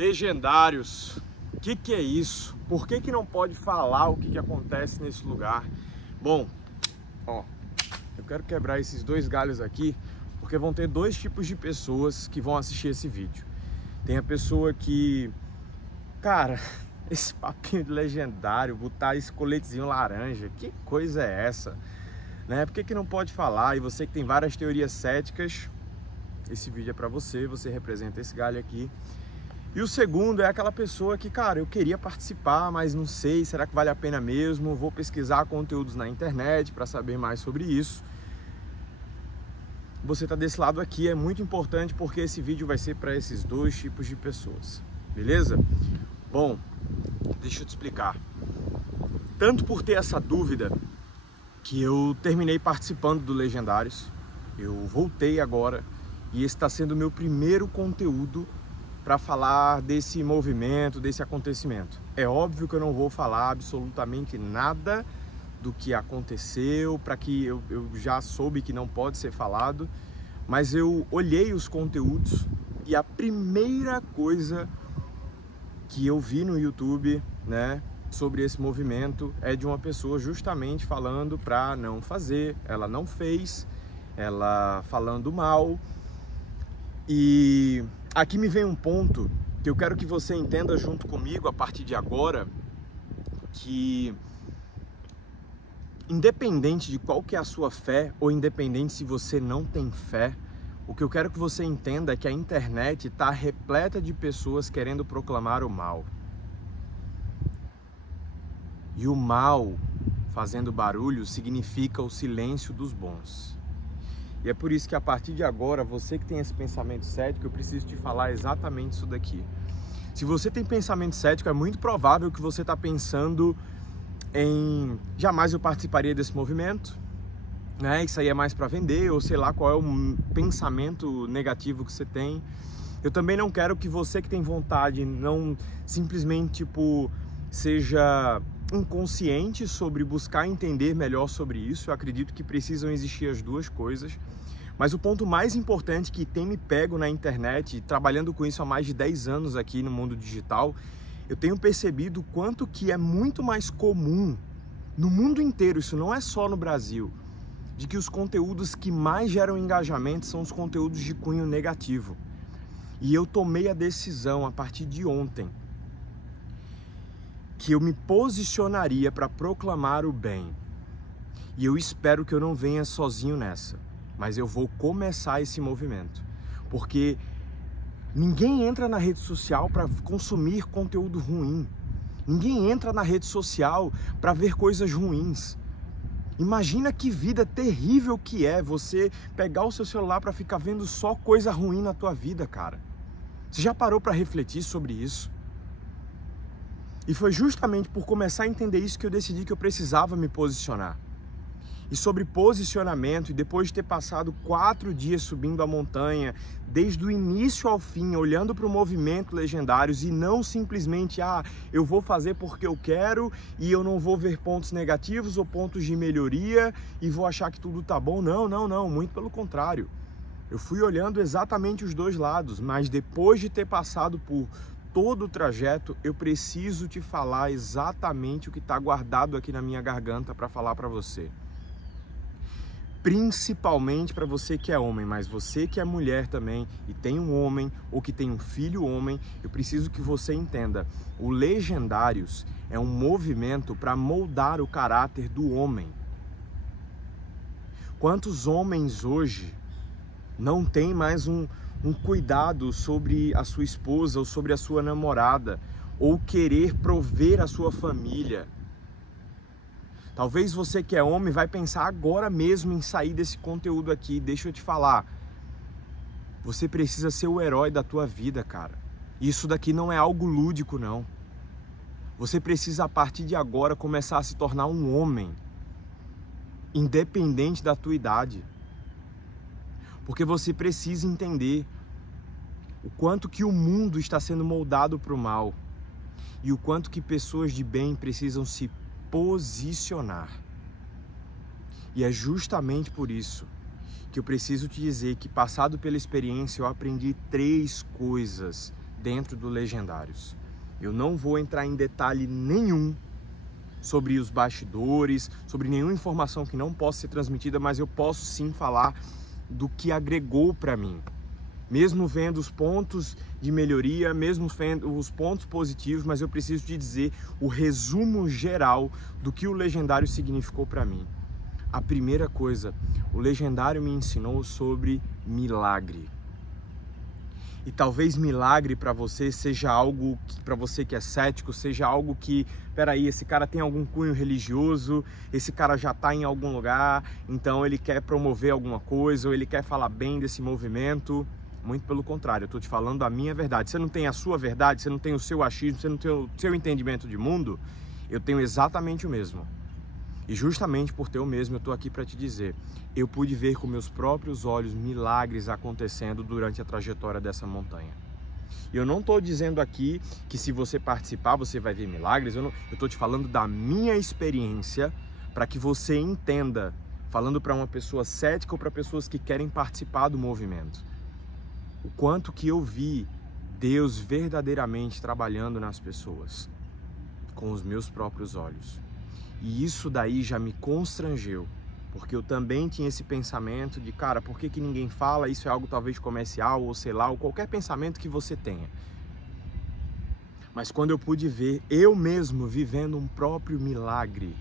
Legendários, o que é isso? Por que não pode falar o que acontece nesse lugar? Bom, ó, eu quero quebrar esses dois galhos aqui, porque vão ter dois tipos de pessoas que vão assistir esse vídeo. Tem a pessoa que, cara, esse papinho de legendário, botar esse coletezinho laranja, que coisa é essa? Né? Por que não pode falar? E você que tem várias teorias céticas, esse vídeo é pra você, você representa esse galho aqui. E o segundo é aquela pessoa que, cara, eu queria participar, mas não sei, será que vale a pena mesmo? Vou pesquisar conteúdos na internet para saber mais sobre isso. Você tá desse lado aqui, é muito importante porque esse vídeo vai ser para esses dois tipos de pessoas, beleza? Bom, deixa eu te explicar. Tanto por ter essa dúvida que eu terminei participando do Legendários, eu voltei agora e esse está sendo o meu primeiro conteúdo para falar desse movimento, desse acontecimento. É óbvio que eu não vou falar absolutamente nada do que aconteceu, para que eu já soube que não pode ser falado, mas eu olhei os conteúdos e a primeira coisa que eu vi no YouTube, né, sobre esse movimento é de uma pessoa justamente falando para não fazer, ela não fez, ela falando mal. E aqui me vem um ponto que eu quero que você entenda junto comigo a partir de agora, que independente de qual que é a sua fé, ou independente se você não tem fé, o que eu quero que você entenda é que a internet está repleta de pessoas querendo proclamar o mal. E o mal fazendo barulho significa o silêncio dos bons. E é por isso que a partir de agora, você que tem esse pensamento cético, eu preciso te falar exatamente isso daqui. Se você tem pensamento cético, é muito provável que você está pensando em jamais eu participaria desse movimento, né? Isso aí é mais para vender, ou sei lá qual é o pensamento negativo que você tem. Eu também não quero que você que tem vontade não simplesmente seja inconsciente sobre buscar entender melhor sobre isso. Eu acredito que precisam existir as duas coisas. Mas o ponto mais importante que tem me pego na internet, trabalhando com isso há mais de 10 anos aqui no mundo digital, eu tenho percebido o quanto que é muito mais comum no mundo inteiro, isso não é só no Brasil, de que os conteúdos que mais geram engajamento são os conteúdos de cunho negativo. E eu tomei a decisão a partir de ontem que eu me posicionaria para proclamar o bem. E eu espero que eu não venha sozinho nessa, mas eu vou começar esse movimento. Porque ninguém entra na rede social para consumir conteúdo ruim. Ninguém entra na rede social para ver coisas ruins. Imagina que vida terrível que é você pegar o seu celular para ficar vendo só coisa ruim na tua vida, cara. Você já parou para refletir sobre isso? E foi justamente por começar a entender isso que eu decidi que eu precisava me posicionar. E sobre posicionamento, e depois de ter passado 4 dias subindo a montanha, desde o início ao fim, olhando para o movimento Legendários e não simplesmente, eu vou fazer porque eu quero e eu não vou ver pontos negativos ou pontos de melhoria e vou achar que tudo tá bom. Não, muito pelo contrário. Eu fui olhando exatamente os dois lados, mas depois de ter passado por todo o trajeto, eu preciso te falar exatamente o que está guardado aqui na minha garganta para falar para você. Principalmente para você que é homem, mas você que é mulher também e tem um homem ou que tem um filho homem, eu preciso que você entenda. O Legendários é um movimento para moldar o caráter do homem. Quantos homens hoje não têm mais um cuidado sobre a sua esposa ou sobre a sua namorada, ou querer prover a sua família? Talvez você que é homem vai pensar agora mesmo em sair desse conteúdo aqui. Deixa eu te falar, você precisa ser o herói da tua vida, cara. Isso daqui não é algo lúdico, não. Você precisa, a partir de agora, começar a se tornar um homem, independente da tua idade. Porque você precisa entender o quanto que o mundo está sendo moldado para o mal e o quanto que pessoas de bem precisam se posicionar. E é justamente por isso que eu preciso te dizer que, passado pela experiência, eu aprendi 3 coisas dentro do Legendários. Eu não vou entrar em detalhe nenhum sobre os bastidores, sobre nenhuma informação que não possa ser transmitida, mas eu posso sim falar do que agregou para mim. Mesmo vendo os pontos de melhoria, mesmo vendo os pontos positivos, mas eu preciso te dizer o resumo geral do que o Legendário significou para mim. A primeira coisa, o Legendário me ensinou sobre milagre. E talvez milagre para você seja algo que, para você que é cético, seja algo que, peraí, esse cara tem algum cunho religioso, esse cara já está em algum lugar, então ele quer promover alguma coisa, ou ele quer falar bem desse movimento. Muito pelo contrário, eu estou te falando a minha verdade. Você não tem a sua verdade, você não tem o seu achismo, você não tem o seu entendimento de mundo, eu tenho exatamente o mesmo. E justamente por ter o mesmo, eu estou aqui para te dizer, eu pude ver com meus próprios olhos milagres acontecendo durante a trajetória dessa montanha. E eu não estou dizendo aqui que se você participar, você vai ver milagres, eu estou te falando da minha experiência para que você entenda, falando para uma pessoa cética ou para pessoas que querem participar do movimento, o quanto que eu vi Deus verdadeiramente trabalhando nas pessoas, com os meus próprios olhos. E isso daí já me constrangeu, porque eu também tinha esse pensamento de, cara, por que ninguém fala? Isso é algo talvez comercial, ou sei lá, ou qualquer pensamento que você tenha. Mas quando eu pude ver eu mesmo vivendo um próprio milagre,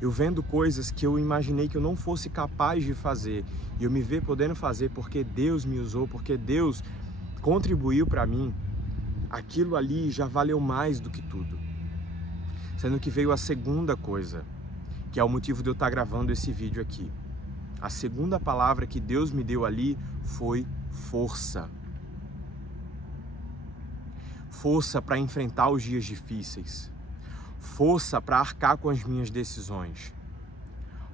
eu vendo coisas que eu imaginei que eu não fosse capaz de fazer, e eu me ver podendo fazer porque Deus me usou, porque Deus contribuiu para mim, aquilo ali já valeu mais do que tudo. Sendo que veio a segunda coisa, que é o motivo de eu estar gravando esse vídeo aqui. A segunda palavra que Deus me deu ali foi força. Força para enfrentar os dias difíceis. Força para arcar com as minhas decisões.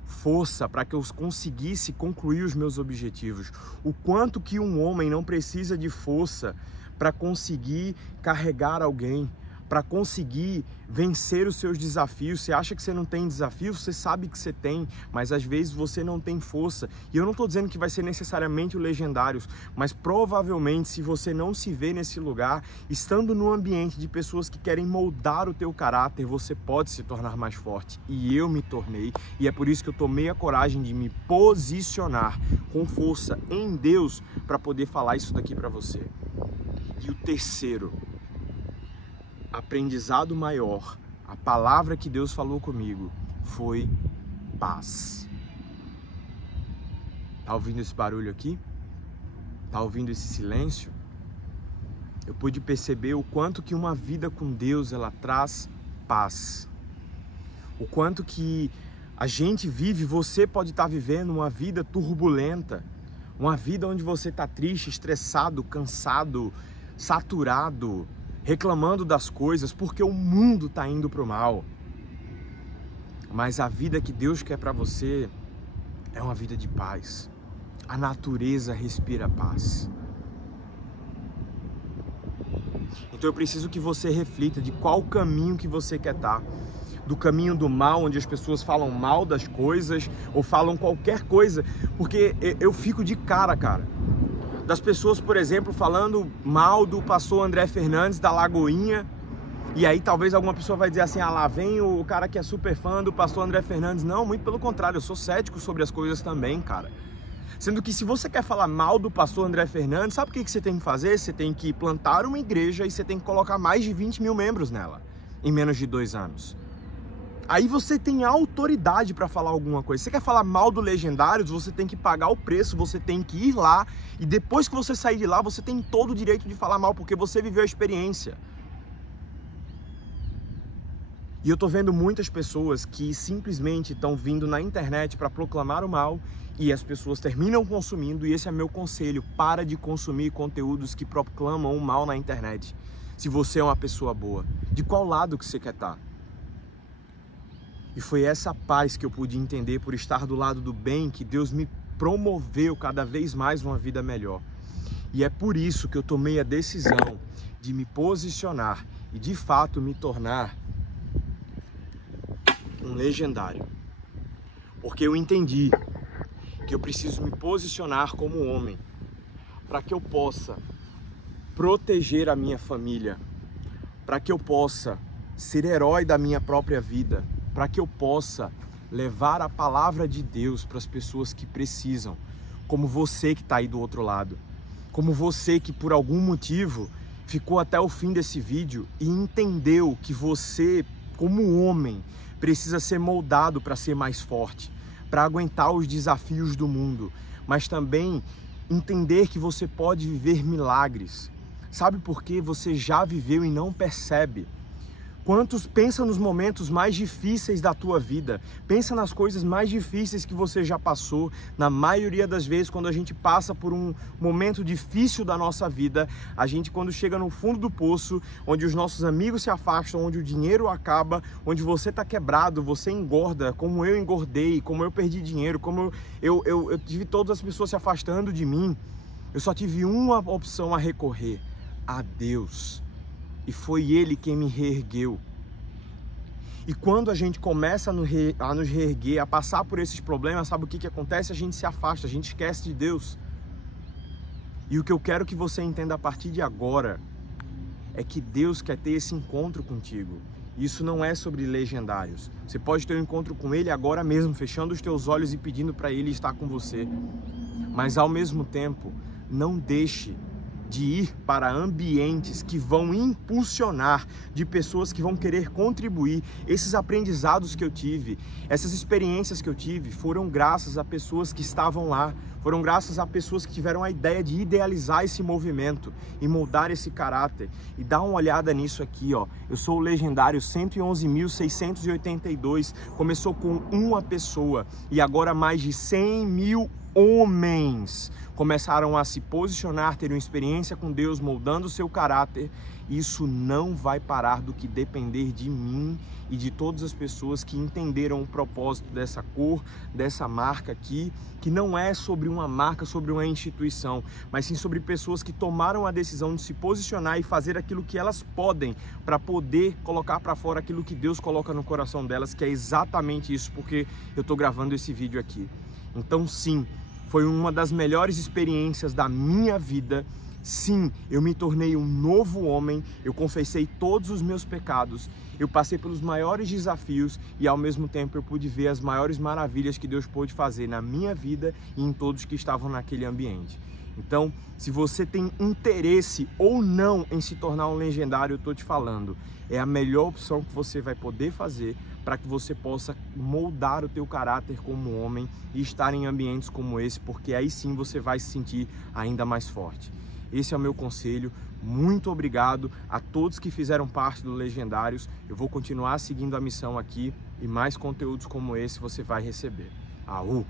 Força para que eu conseguisse concluir os meus objetivos. O quanto que um homem não precisa de força para conseguir carregar alguém, para conseguir vencer os seus desafios. Você acha que você não tem desafio? Você sabe que você tem, mas às vezes você não tem força. E eu não estou dizendo que vai ser necessariamente o Legendários, mas provavelmente se você não se vê nesse lugar, estando no ambiente de pessoas que querem moldar o teu caráter, você pode se tornar mais forte. E eu me tornei, e é por isso que eu tomei a coragem de me posicionar com força em Deus para poder falar isso daqui para você. E o terceiro aprendizado maior, a palavra que Deus falou comigo, foi paz. Tá ouvindo esse barulho aqui? Tá ouvindo esse silêncio? Eu pude perceber o quanto que uma vida com Deus, ela traz paz. O quanto que a gente vive, você pode estar vivendo uma vida turbulenta, uma vida onde você está triste, estressado, cansado, saturado, reclamando das coisas, porque o mundo está indo para o mal. Mas a vida que Deus quer para você é uma vida de paz. A natureza respira paz. Então eu preciso que você reflita de qual caminho que você quer estar. Do caminho do mal, onde as pessoas falam mal das coisas, ou falam qualquer coisa, porque eu fico de cara, das pessoas, por exemplo, falando mal do pastor André Fernandes da Lagoinha, e aí talvez alguma pessoa vai dizer assim, ah, lá vem o cara que é super fã do pastor André Fernandes. Não, muito pelo contrário, eu sou cético sobre as coisas também, cara. Sendo que se você quer falar mal do pastor André Fernandes, sabe o que você tem que fazer? Você tem que plantar uma igreja e você tem que colocar mais de 20 mil membros nela, em menos de 2 anos. Aí você tem autoridade para falar alguma coisa. Você quer falar mal do Legendários, você tem que pagar o preço, você tem que ir lá. E depois que você sair de lá, você tem todo o direito de falar mal, porque você viveu a experiência. E eu tô vendo muitas pessoas que simplesmente estão vindo na internet para proclamar o mal, e as pessoas terminam consumindo, e esse é meu conselho: para de consumir conteúdos que proclamam o mal na internet. Se você é uma pessoa boa, de qual lado que você quer estar? E foi essa paz que eu pude entender por estar do lado do bem, que Deus me promoveu cada vez mais uma vida melhor. E é por isso que eu tomei a decisão de me posicionar e de fato me tornar um legendário. Porque eu entendi que eu preciso me posicionar como homem para que eu possa proteger a minha família, para que eu possa ser herói da minha própria vida, para que eu possa levar a palavra de Deus para as pessoas que precisam, como você que está aí do outro lado, como você que por algum motivo ficou até o fim desse vídeo e entendeu que você, como homem, precisa ser moldado para ser mais forte, para aguentar os desafios do mundo, mas também entender que você pode viver milagres. Sabe por quê? Você já viveu e não percebe. Quantos pensa nos momentos mais difíceis da tua vida, pensa nas coisas mais difíceis que você já passou. Na maioria das vezes, quando a gente passa por um momento difícil da nossa vida, a gente, quando chega no fundo do poço, onde os nossos amigos se afastam, onde o dinheiro acaba, onde você está quebrado, você engorda, como eu engordei, como eu perdi dinheiro, como eu tive todas as pessoas se afastando de mim, eu só tive uma opção a recorrer: a Deus. E foi Ele quem me reergueu. E quando a gente começa a nos reerguer, a passar por esses problemas, sabe o que acontece? A gente se afasta, a gente esquece de Deus. E o que eu quero que você entenda a partir de agora é que Deus quer ter esse encontro contigo. Isso não é sobre legendários. Você pode ter um encontro com Ele agora mesmo, fechando os teus olhos e pedindo para Ele estar com você. Mas ao mesmo tempo, não deixe de ir para ambientes que vão impulsionar, de pessoas que vão querer contribuir. Esses aprendizados que eu tive, essas experiências que eu tive, foram graças a pessoas que estavam lá, foram graças a pessoas que tiveram a ideia de idealizar esse movimento e moldar esse caráter. E dá uma olhada nisso aqui, ó. Eu sou o legendário 111.682, começou com uma pessoa e agora mais de 100 mil homens começaram a se posicionar, ter uma experiência com Deus, moldando o seu caráter. Isso não vai parar do que depender de mim e de todas as pessoas que entenderam o propósito dessa cor, dessa marca aqui, que não é sobre uma marca, sobre uma instituição, mas sim sobre pessoas que tomaram a decisão de se posicionar e fazer aquilo que elas podem para poder colocar para fora aquilo que Deus coloca no coração delas, que é exatamente isso, porque eu estou gravando esse vídeo aqui. Então sim, foi uma das melhores experiências da minha vida. Sim, eu me tornei um novo homem, eu confessei todos os meus pecados, eu passei pelos maiores desafios e ao mesmo tempo eu pude ver as maiores maravilhas que Deus pôde fazer na minha vida e em todos que estavam naquele ambiente. Então, se você tem interesse ou não em se tornar um legendário, eu estou te falando, é a melhor opção que você vai poder fazer para que você possa moldar o teu caráter como homem e estar em ambientes como esse, porque aí sim você vai se sentir ainda mais forte. Esse é o meu conselho. Muito obrigado a todos que fizeram parte do Legendários. Eu vou continuar seguindo a missão aqui e mais conteúdos como esse você vai receber. Aú!